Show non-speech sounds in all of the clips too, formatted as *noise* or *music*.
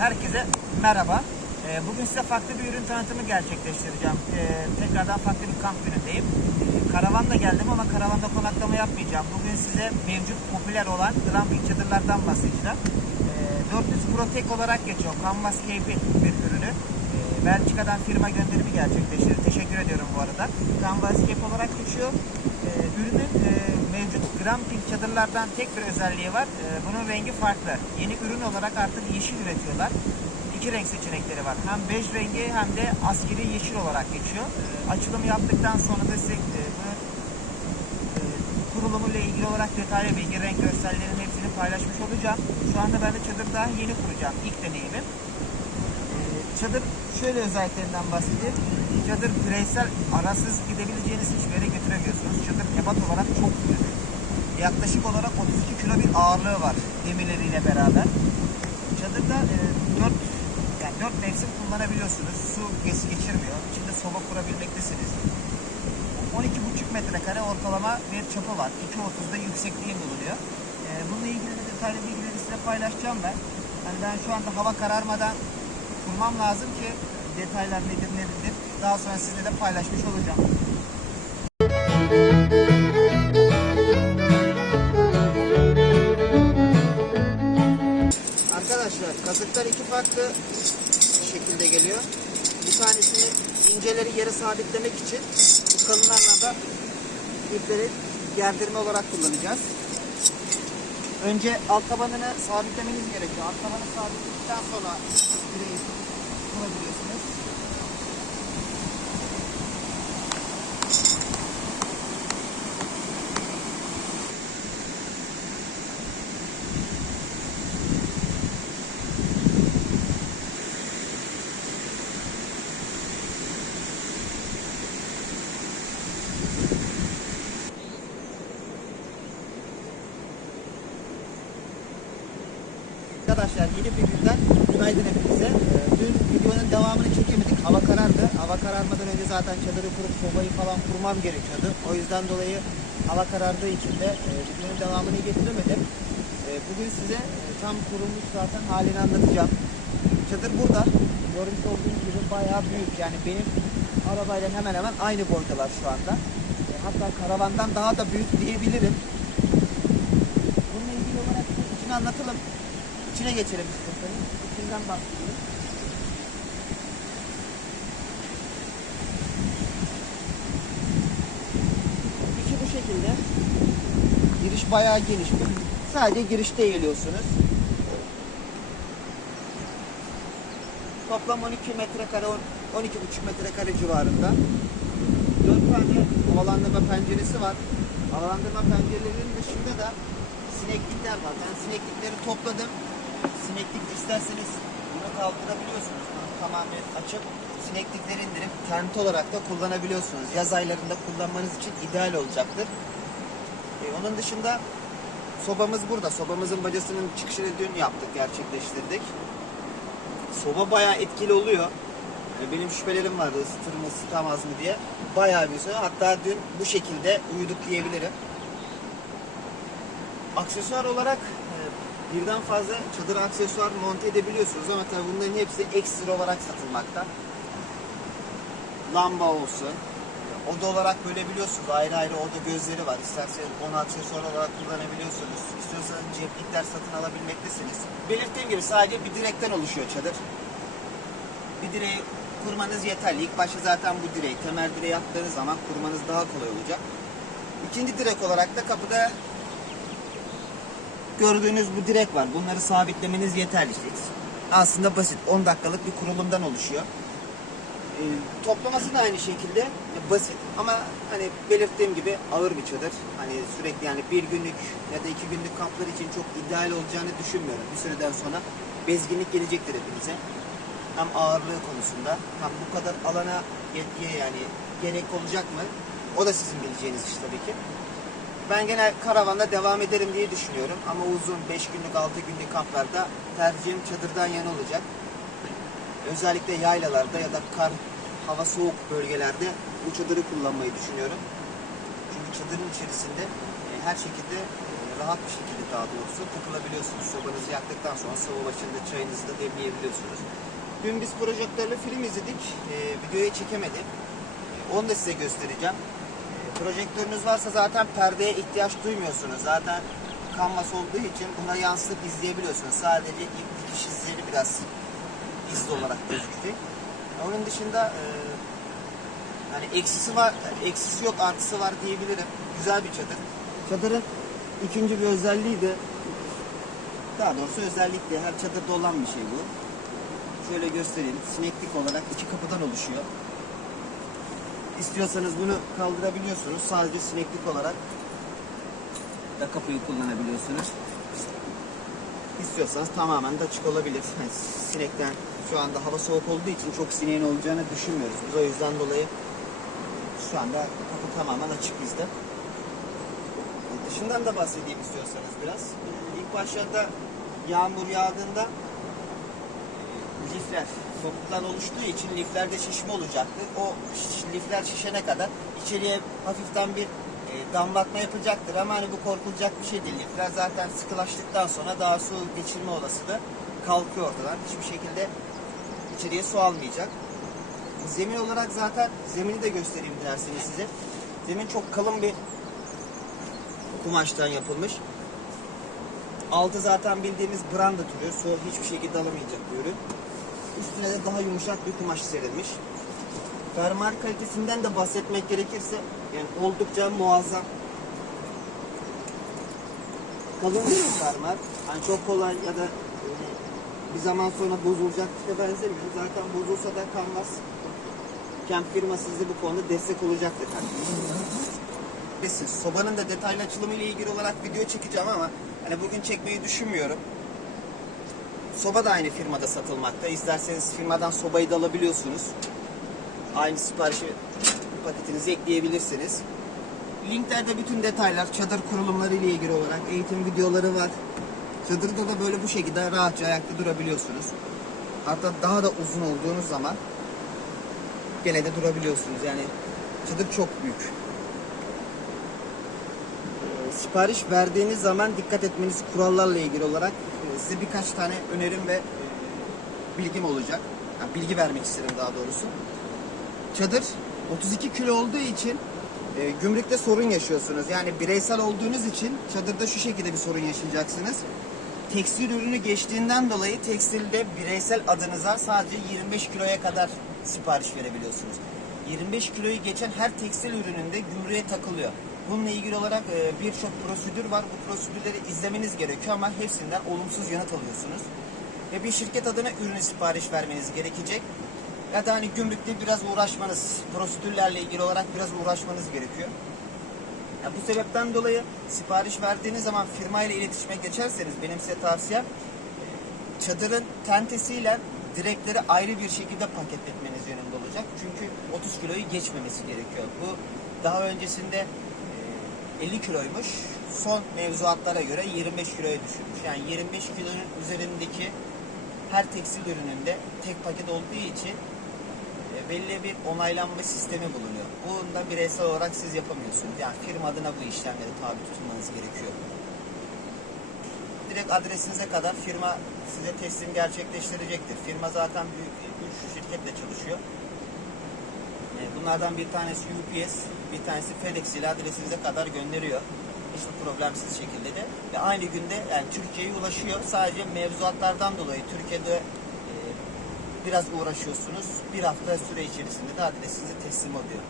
herkese merhaba. Ee, Bugün size farklı bir ürün tanıtımı gerçekleştireceğim. Ee, Tekrardan farklı bir kamp günündeyim. Ee, Karavanla geldim ama karavanda konaklama yapmayacağım. Bugün size mevcut popüler olan glamping çadırlardan bahsedeceğim. Ee, 400 Protec olarak geçiyor. Canvas Cape'in bir ürünü. Ee, Belçika'dan firma gönderimi gerçekleştirdi. Teşekkür ediyorum bu arada. Canvas Cape olarak geçiyor. Ee, Ürünün e, mevcut glamping çadırlardan tek bir özelliği var. Ee, Bunun rengi farklı. Yeni ürün olarak artık yeşil üretiyorlar. İki renk seçenekleri var. Hem bej rengi hem de askeri yeşil olarak geçiyor. Ee, Açılımı yaptıktan sonra da size e, bunu e, kurulumuyla ilgili olarak detaylı bilgi, renk görsellerin hepsini paylaşmış olacağım. Şu anda ben de çadır daha yeni kuracağım. İlk deneyimim. Çadır şöyle özelliklerinden bahsedeyim. Çadır bireysel arasız gidebileceğiniz hiçbir yere götüremiyorsunuz. Çadır ebat olarak çok büyük. Yaklaşık olarak 32 kilo bir ağırlığı var demirleriyle beraber. Çadırda e, 4 yani 4 mevsim kullanabiliyorsunuz. Su geç, geçirmiyor. İçinde soba kurabilmektesiniz. 12,5 metrekare ortalama bir çapı var. 2.30'da yüksekliği bulunuyor. E, bununla ilgili de detaylı bilgileri size paylaşacağım ben. Yani ben şu anda hava kararmadan kurmam lazım ki detaylar nedir nedir. Daha sonra sizinle de paylaşmış olacağım. Arkadaşlar kazıklar iki farklı şekilde geliyor. Bir tanesini inceleri yere sabitlemek için bu kalınlarla da ipleri gerdirme olarak kullanacağız. Önce alt tabanını sabitlemeniz gerekiyor. Alt tabanı sabitledikten sonra direği kurabiliyorsunuz. Arkadaşlar yeni bir günden günaydın hepinize. Ee, Dün videonun devamını çekemedik. Hava karardı. Hava kararmadan önce zaten çadırı kurup sobayı falan kurmam gerekiyordu. O yüzden dolayı hava karardığı için de e, videonun devamını getiremedim. E, Bugün size e, tam kurulmuş zaten halini anlatacağım. Çadır burada. Görmüş olduğunuz gibi bayağı büyük. Yani benim arabayla hemen hemen aynı boydalar şu anda. Hatta karavandan daha da büyük diyebilirim. Bununla ilgili olarak içini anlatalım. İçine geçelim isterseniz. İçinden başlayalım. İçi bu şekilde. Giriş bayağı geniş. Sadece girişte eğiliyorsunuz. Toplam 12 metrekare, 12,5 metrekare civarında. 4 tane havalandırma penceresi var. Havalandırma pencerelerinin dışında da sineklikler var. Ben sineklikleri topladım. Sineklik isterseniz bunu kaldırabiliyorsunuz. Tamamen açıp sineklikleri indirip tent olarak da kullanabiliyorsunuz. Yaz aylarında kullanmanız için ideal olacaktır. E, onun dışında sobamız burada. Sobamızın bacasının çıkışını dün yaptık, gerçekleştirdik. Soba bayağı etkili oluyor. Yani benim şüphelerim vardı ısıtır mı ısıtamaz mı diye. Bayağı bir süre. Hatta dün bu şekilde uyuduk diyebilirim. Aksesuar olarak e, birden fazla çadır aksesuar monte edebiliyorsunuz ama tabii bunların hepsi ekstra olarak satılmakta. Lamba olsun. Oda olarak bölebiliyorsunuz. Ayrı ayrı oda gözleri var. İsterseniz onu aksesuar olarak kullanabiliyorsunuz. İstiyorsanız ceplikler satın alabilmektesiniz. Belirttiğim gibi sadece bir direkten oluşuyor çadır. Bir direği kurmanız yeterli. İlk başta zaten bu direği, temel direği attığınız zaman kurmanız daha kolay olacak. İkinci direk olarak da kapıda gördüğünüz bu direk var. Bunları sabitlemeniz yeterli. Aslında basit. 10 dakikalık bir kurulumdan oluşuyor. Ee, toplaması da aynı şekilde basit ama hani belirttiğim gibi ağır bir çadır. Hani sürekli yani bir günlük ya da iki günlük kamplar için çok ideal olacağını düşünmüyorum. Bir süreden sonra bezginlik gelecektir hepinize. Hem ağırlığı konusunda hem bu kadar alana yetkiye yani gerek olacak mı? O da sizin bileceğiniz iş tabii ki. Ben genel karavanda devam ederim diye düşünüyorum ama uzun 5 günlük 6 günlük kamplarda tercihim çadırdan yana olacak. Özellikle yaylalarda ya da kar, hava soğuk bölgelerde bu çadırı kullanmayı düşünüyorum. Çünkü çadırın içerisinde e, her şekilde e, rahat bir şekilde daha doğrusu takılabiliyorsunuz. Sobanızı yaktıktan sonra soba başında çayınızı da demleyebiliyorsunuz. Dün biz projektörlü film izledik. Ee, videoya çekemedim. Ee, onu da size göstereceğim. Projektörünüz varsa zaten perdeye ihtiyaç duymuyorsunuz. Zaten kanvas olduğu için buna yansıtıp izleyebiliyorsunuz. Sadece ilk dikiş izleri biraz izli olarak gözükecek. Onun dışında e, hani eksisi var, eksisi yok, artısı var diyebilirim. Güzel bir çadır. Çadırın ikinci bir özelliği de daha doğrusu özellik de her çadırda olan bir şey bu. Şöyle göstereyim. Sineklik olarak iki kapıdan oluşuyor. İstiyorsanız bunu kaldırabiliyorsunuz. Sadece sineklik olarak da kapıyı kullanabiliyorsunuz. İstiyorsanız tamamen de açık olabilir. *laughs* Yani sinekten şu anda hava soğuk olduğu için çok sineğin olacağını düşünmüyoruz. Biz o yüzden dolayı şu anda kapı tamamen açık bizde. Dışından da bahsedeyim istiyorsanız biraz. İlk başlarda yağmur yağdığında e, lifler topuktan oluştuğu için liflerde şişme olacaktı. O lifler şişene kadar içeriye hafiften bir e, damlatma yapacaktır ama hani bu korkulacak bir şey değil. Lifler zaten sıkılaştıktan sonra daha su geçirme olasılığı kalkıyor ortadan. Hiçbir şekilde içeriye su almayacak. Zemin olarak zaten zemini de göstereyim dilerseniz size. Zemin çok kalın bir kumaştan yapılmış. Altı zaten bildiğimiz branda türü. Su hiçbir şekilde alamayacak bir ürün. Üstüne de daha yumuşak bir kumaş serilmiş. Fermuar kalitesinden de bahsetmek gerekirse yani oldukça muazzam. Kalın bir fermuar. Hani çok kolay ya da bir zaman sonra bozulacak tipe benzemiyor. Zaten bozulsa da kanvas Kemp firması size bu konuda destek olacaktır. Sobanın da detaylı açılımı ile ilgili olarak video çekeceğim ama hani bugün çekmeyi düşünmüyorum. Soba da aynı firmada satılmakta. İsterseniz firmadan sobayı da alabiliyorsunuz. Aynı siparişi paketinize ekleyebilirsiniz. Linklerde bütün detaylar, çadır kurulumları ile ilgili olarak eğitim videoları var. Çadırda da böyle bu şekilde rahatça ayakta durabiliyorsunuz. Hatta daha da uzun olduğunuz zaman gene de durabiliyorsunuz. Yani çadır çok büyük. Sipariş verdiğiniz zaman dikkat etmeniz kurallarla ilgili olarak e, size birkaç tane önerim ve e, bilgim olacak. Yani bilgi vermek isterim daha doğrusu. Çadır 32 kilo olduğu için e, gümrükte sorun yaşıyorsunuz. Yani bireysel olduğunuz için çadırda şu şekilde bir sorun yaşayacaksınız. Tekstil ürünü geçtiğinden dolayı tekstilde bireysel adınıza sadece 25 kiloya kadar sipariş verebiliyorsunuz. 25 kiloyu geçen her tekstil ürününde gümrüğe takılıyor. Bununla ilgili olarak e, birçok prosedür var. Bu prosedürleri izlemeniz gerekiyor ama hepsinden olumsuz yanıt alıyorsunuz. Ve bir şirket adına ürünü sipariş vermeniz gerekecek. Ya da hani gümrükte biraz uğraşmanız, prosedürlerle ilgili olarak biraz uğraşmanız gerekiyor. Ya bu sebepten dolayı sipariş verdiğiniz zaman firma ile iletişime geçerseniz benim size tavsiyem çadırın tentesiyle direkleri ayrı bir şekilde paketletmeniz yönünde olacak. Çünkü 30 kiloyu geçmemesi gerekiyor. Bu daha öncesinde 50 kiloymuş. Son mevzuatlara göre 25 kiloya düşürmüş. Yani 25 kilonun üzerindeki her tekstil ürününde tek paket olduğu için e, belli bir onaylanma sistemi bulunuyor. Bunu da bireysel olarak siz yapamıyorsunuz. Yani firma adına bu işlemlere tabi tutulmanız gerekiyor. Direkt adresinize kadar firma size teslim gerçekleştirecektir. Firma zaten büyük 3 şirketle çalışıyor. E, Bunlardan bir tanesi UPS, bir tanesi FedEx ile adresinize kadar gönderiyor. Hiçbir problemsiz şekilde de. Ve aynı günde yani Türkiye'ye ulaşıyor. Sadece mevzuatlardan dolayı Türkiye'de e, biraz uğraşıyorsunuz. Bir hafta süre içerisinde de adresinize teslim oluyor.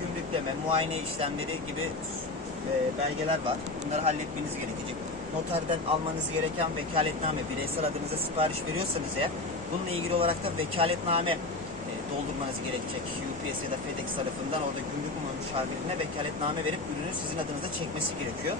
Gümrükleme, muayene işlemleri gibi e, belgeler var. Bunları halletmeniz gerekecek. Noterden almanız gereken vekaletname, bireysel adınıza sipariş veriyorsanız eğer bununla ilgili olarak da vekaletname doldurmanız gerekecek. UPS ya da FedEx tarafından orada gümrük müşavirine vekaletname verip ürünü sizin adınıza çekmesi gerekiyor.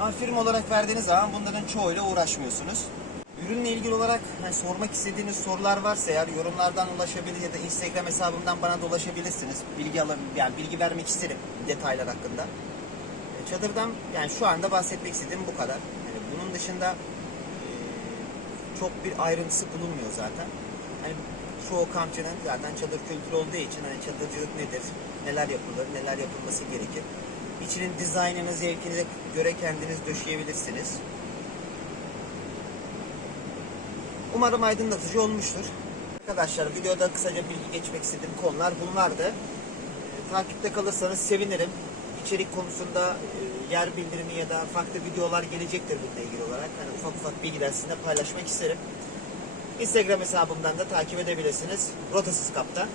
Ama firma olarak verdiğiniz zaman bunların çoğuyla uğraşmıyorsunuz. Ürünle ilgili olarak hani sormak istediğiniz sorular varsa eğer yorumlardan ulaşabilir ya da Instagram hesabımdan bana da ulaşabilirsiniz. Bilgi alabilir, yani bilgi vermek isterim detaylar hakkında. E, Çadırdan yani şu anda bahsetmek istediğim bu kadar. Yani bunun dışında e, çok bir ayrıntısı bulunmuyor zaten. Hani çoğu kampçının zaten çadır kültürü olduğu için hani çadırcılık nedir, neler yapılır, neler yapılması gerekir. İçinin dizaynını zevkinize göre kendiniz döşeyebilirsiniz. Umarım aydınlatıcı olmuştur. Arkadaşlar videoda kısaca bilgi geçmek istediğim konular bunlardı. Ee, Takipte kalırsanız sevinirim. İçerik konusunda e, yer bildirimi ya da farklı videolar gelecektir bununla ilgili olarak. Yani ufak ufak bilgiler sizinle paylaşmak isterim. Instagram hesabımdan da takip edebilirsiniz. Rotasız Kaptan.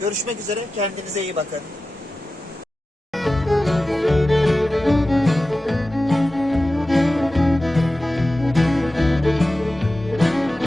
Görüşmek üzere. Kendinize iyi bakın.